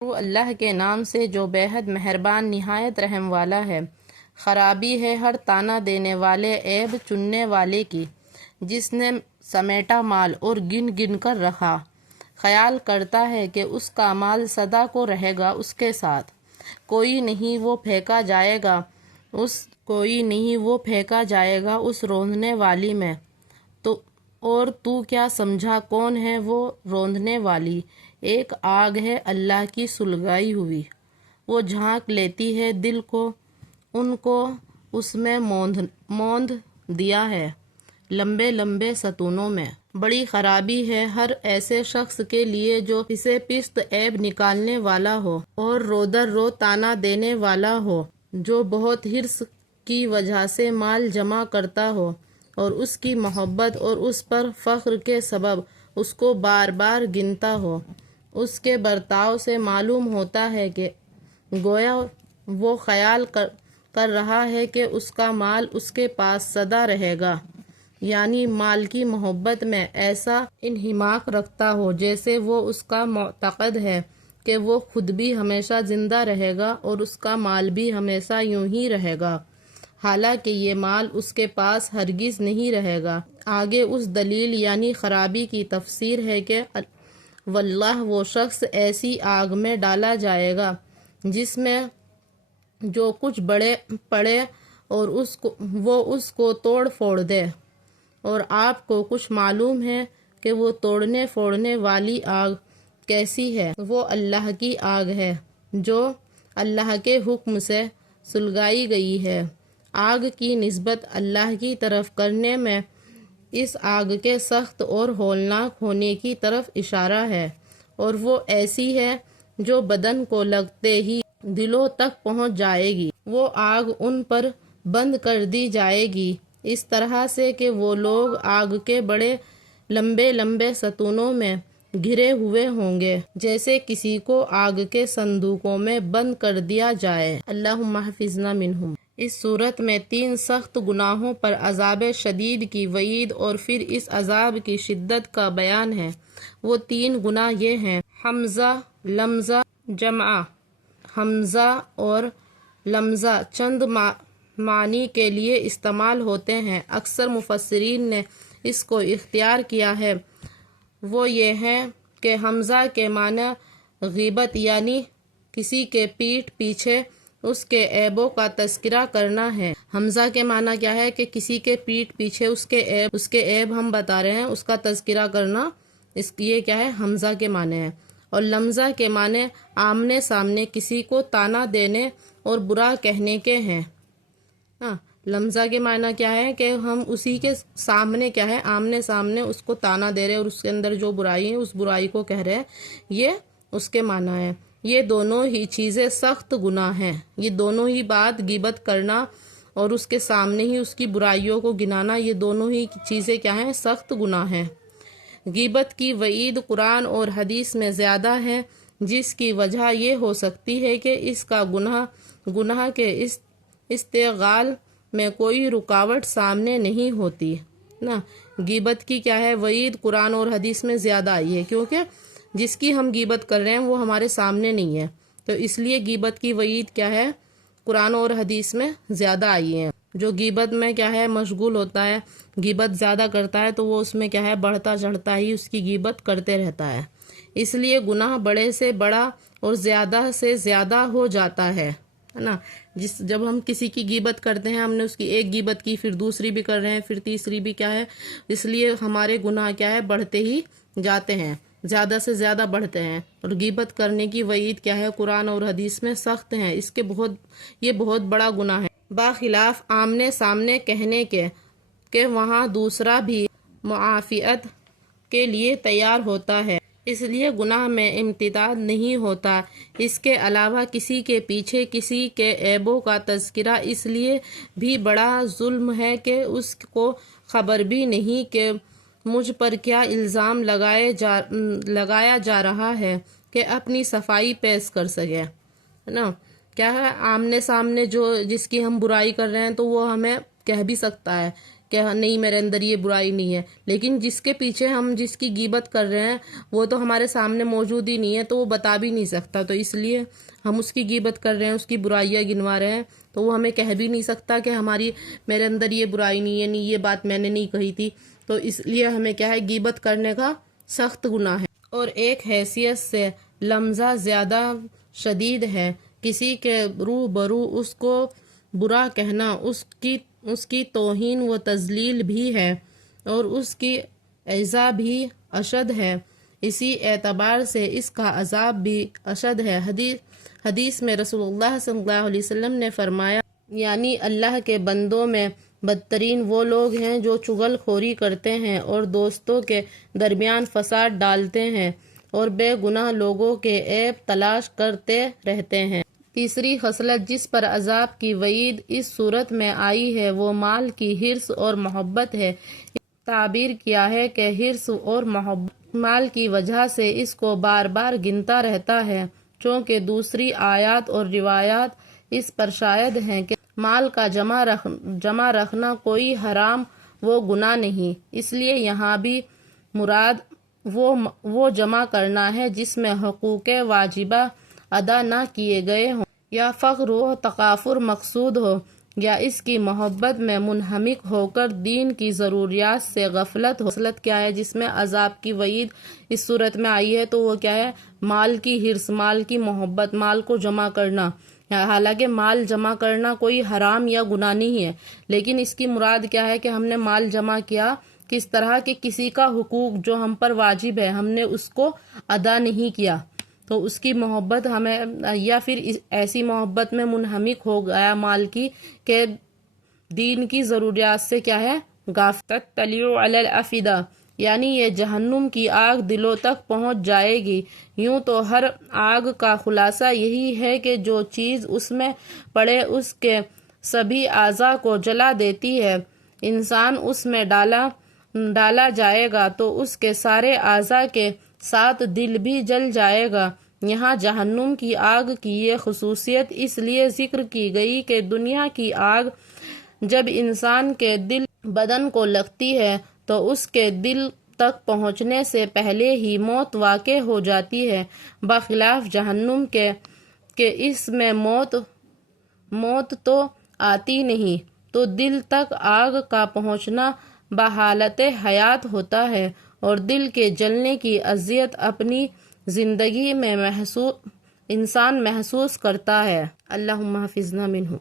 شروع اللہ کے نام سے جو بے حد مہربان نہایت رحم والا ہے۔ خرابی ہے ہر طعنہ دینے والے عیب چننے والے کی، جس نے سمیٹا مال اور گن گن کر رکھا، خیال کرتا ہے کہ اس کا مال سدا کو رہے گا اس کے ساتھ، کوئی نہیں وہ پھینکا جائے گا اس روندنے والی میں۔ اور تو کیا سمجھا کون ہے وہ روندنے والی؟ ایک آگ ہے اللہ کی سلگائی ہوئی، وہ جھانک لیتی ہے دل کو، ان کو اس میں موند دیا ہے لمبے لمبے ستونوں میں۔ بڑی خرابی ہے ہر ایسے شخص کے لیے جو اسے پست عیب نکالنے والا ہو اور رو در رو طعنہ دینے والا ہو، جو بہت حرص کی وجہ سے مال جمع کرتا ہو اور اس کی محبت اور اس پر فخر کے سبب اس کو بار بار گنتا ہو۔ اس کے برتاؤ سے معلوم ہوتا ہے کہ گویا وہ خیال کر رہا ہے کہ اس کا مال اس کے پاس سدا رہے گا، یعنی مال کی محبت میں ایسا انہماک رکھتا ہو جیسے وہ اس کا معتقد ہے کہ وہ خود بھی ہمیشہ زندہ رہے گا اور اس کا مال بھی ہمیشہ یوں ہی رہے گا، حالانکہ یہ مال اس کے پاس ہرگز نہیں رہے گا۔ آگے اس دلیل یعنی خرابی کی تفسیر ہے کہ واللہ وہ شخص ایسی آگ میں ڈالا جائے گا جس میں جو کچھ بڑے پڑے اور وہ اس کو توڑ پھوڑ دے، اور آپ کو کچھ معلوم ہے کہ وہ توڑنے پھوڑنے والی آگ کیسی ہے؟ وہ اللہ کی آگ ہے جو اللہ کے حکم سے سلگائی گئی ہے۔ آگ کی نسبت اللہ کی طرف کرنے میں اس آگ کے سخت اور ہولناک ہونے کی طرف اشارہ ہے، اور وہ ایسی ہے جو بدن کو لگتے ہی دلوں تک پہنچ جائے گی۔ وہ آگ ان پر بند کر دی جائے گی اس طرح سے کہ وہ لوگ آگ کے بڑے لمبے لمبے ستونوں میں گھرے ہوئے ہوں گے، جیسے کسی کو آگ کے صندوقوں میں بند کر دیا جائے۔ اللہم احفظنا منہم۔ اس صورت میں 3 سخت گناہوں پر عذاب شدید کی وعید اور پھر اس عذاب کی شدت کا بیان ہے۔ وہ 3 گناہ یہ ہیں: حمزہ، لمزہ، جمع۔ حمزہ اور لمزہ چند معنی کے لیے استعمال ہوتے ہیں، اکثر مفسرین نے اس کو اختیار کیا ہے۔ وہ یہ ہے کہ حمزہ کے معنی غیبت یعنی کسی کے پیٹھ پیچھے اس کے عیبوں کا تذکرہ کرنا ہے۔ حمزہ کے معنی کیا ہے کہ کسی کے پیٹھ پیچھے اس کے عیب ہم بتا رہے ہیں، اس کا تذکرہ کرنا، یہ کیا ہے؟ حمزہ کے معنی ہے۔ اور لمزہ کے معنی آمنے سامنے کسی کو طعنہ دینے اور برا کہنے کے ہیں۔ لمزہ کے معنی کیا ہے کہ ہم اسی کے سامنے کیا ہے؟ آمنے سامنے اس کو طعنہ دے رہے اور اس کے اندر جو برائی ہے اس برائی کو کہہ رہے، یہ اس کے معنی ہے۔ یہ دونوں ہی چیزیں سخت گناہ ہیں، یہ دونوں ہی بات، غیبت کرنا اور اس کے سامنے ہی اس کی برائیوں کو گنانا، یہ دونوں ہی چیزیں کیا ہیں؟ سخت گناہ ہیں۔ غیبت کی وعید قرآن اور حدیث میں زیادہ ہے، جس کی وجہ یہ ہو سکتی ہے کہ اس کا گناہ کے استعغال میں کوئی رکاوٹ سامنے نہیں ہوتی نا۔ غیبت کی کیا ہے؟ وعید قرآن اور حدیث میں زیادہ آئی ہے، کیونکہ جس کی ہم غیبت کر رہے ہیں وہ ہمارے سامنے نہیں ہے، تو اس لیے غیبت کی وعید کیا ہے؟ قرآن اور حدیث میں زیادہ آئی ہے۔ جو غیبت میں کیا ہے؟ مشغول ہوتا ہے، غیبت زیادہ کرتا ہے، تو وہ اس میں کیا ہے؟ بڑھتا چڑھتا ہی اس کی غیبت کرتے رہتا ہے۔ اس لیے گناہ بڑے سے بڑا اور زیادہ سے زیادہ ہو جاتا ہے نا۔ جب ہم کسی کی غیبت کرتے ہیں، ہم نے اس کی ایک غیبت کی، پھر دوسری بھی کر رہے ہیں، پھر تیسری بھی کیا ہے؟ اس لیے ہمارے گناہ کیا ہے؟ بڑھتے ہی جاتے ہیں، زیادہ سے زیادہ بڑھتے ہیں۔ اور غیبت کرنے کی وعید کیا ہے؟ قرآن اور حدیث میں سخت ہے، یہ بہت بڑا گناہ ہے۔ باخلاف آمنے سامنے کہنے کے کہ وہاں دوسرا بھی معافیت کے لیے تیار ہوتا ہے، اس لیے گناہ میں امتداد نہیں ہوتا۔ اس کے علاوہ کسی کے پیچھے کسی کے عیبوں کا تذکرہ اس لیے بھی بڑا ظلم ہے کہ اس کو خبر بھی نہیں کہ مجھ پر کیا الزام لگایا جا رہا ہے کہ اپنی صفائی پیش کر سکے نا۔ کیا ہے؟ آمنے سامنے جس کی ہم برائی کر رہے ہیں تو وہ ہمیں کہہ بھی سکتا ہے کہ نہیں میرے اندر یہ برائی نہیں ہے، لیکن جس کے پیچھے ہم جس کی غیبت کر رہے ہیں وہ تو ہمارے سامنے موجود ہی نہیں ہے، تو وہ بتا بھی نہیں سکتا، تو اس لیے ہم اس کی غیبت کر رہے ہیں، اس کی برائیاں گنوا رہے ہیں، تو وہ ہمیں کہہ بھی نہیں سکتا کہ میرے اندر یہ برائی نہیں ہے، نہیں یہ بات میں نے نہیں کہی تھی، تو اس لیے ہمیں کیا ہے، غیبت کرنے کا سخت گناہ ہے، اور ایک حیثیت سے لمزہ زیادہ شدید ہے، کسی کے روبرو اس کو برا کہنا اس کی توہین و تذلیل بھی ہے، اور اس کی ایذا بھی اشد ہے، اسی اعتبار سے اس کا عذاب بھی اشد ہے۔ حدیث میں رسول اللہ صلی اللہ علیہ وسلم نے فرمایا، یعنی اللہ کے بندوں میں بدترین وہ لوگ ہیں جو چغل خوری کرتے ہیں اور دوستوں کے درمیان فساد ڈالتے ہیں اور بے گناہ لوگوں کے عیب تلاش کرتے رہتے ہیں۔ تیسری خصلت جس پر عذاب کی وعید اس صورت میں آئی ہے وہ مال کی حرص اور محبت ہے۔ تعبیر کیا ہے کہ حرص اور محبت مال کی وجہ سے اس کو بار بار گنتا رہتا ہے، چونکہ دوسری آیات اور روایات اس پر شاہد ہیں کہ مال کا جمع رکھنا کوئی حرام و گناہ نہیں، اس لیے یہاں بھی مراد وہ جمع کرنا ہے جس میں حقوق واجبہ ادا نہ کیے گئے ہوں، یا فخر و تکافر مقصود ہو، یا اس کی محبت میں منہمک ہو کر دین کی ضروریات سے غفلت ہو۔ غفلت کیا ہے جس میں عذاب کی وعید اس صورت میں آئی ہے، تو وہ کیا ہے، مال کی حرص، مال کی محبت، مال کو جمع کرنا۔ حالانکہ مال جمع کرنا کوئی حرام یا گناہ نہیں ہے، لیکن اس کی مراد کیا ہے کہ ہم نے مال جمع کیا کس طرح کہ کسی کا حقوق جو ہم پر واجب ہے ہم نے اس کو ادا نہیں کیا، تو اس کی محبت ہمیں، یا پھر ایسی محبت میں منہمک ہو گیا مال کی کہ دین کی ضروریات سے کیا ہے، غافل۔ تطلع علی الافئدہ، یعنی یہ جہنم کی آگ دلوں تک پہنچ جائے گی۔ یوں تو ہر آگ کا خلاصہ یہی ہے کہ جو چیز اس میں پڑے اس کے سبھی اعضاء کو جلا دیتی ہے۔ انسان اس میں ڈالا جائے گا تو اس کے سارے اعضاء کے ساتھ دل بھی جل جائے گا۔ یہاں جہنم کی آگ کی یہ خصوصیت اس لیے ذکر کی گئی کہ دنیا کی آگ جب انسان کے دل بدن کو لگتی ہے تو اس کے دل تک پہنچنے سے پہلے ہی موت واقع ہو جاتی ہے، بخلاف جہنم کے کہ اس میں موت تو آتی نہیں، تو دل تک آگ کا پہنچنا بحالت حیات ہوتا ہے، اور دل کے جلنے کی اذیت اپنی زندگی میں انسان محسوس کرتا ہے۔ اللہم حفظنا منہ۔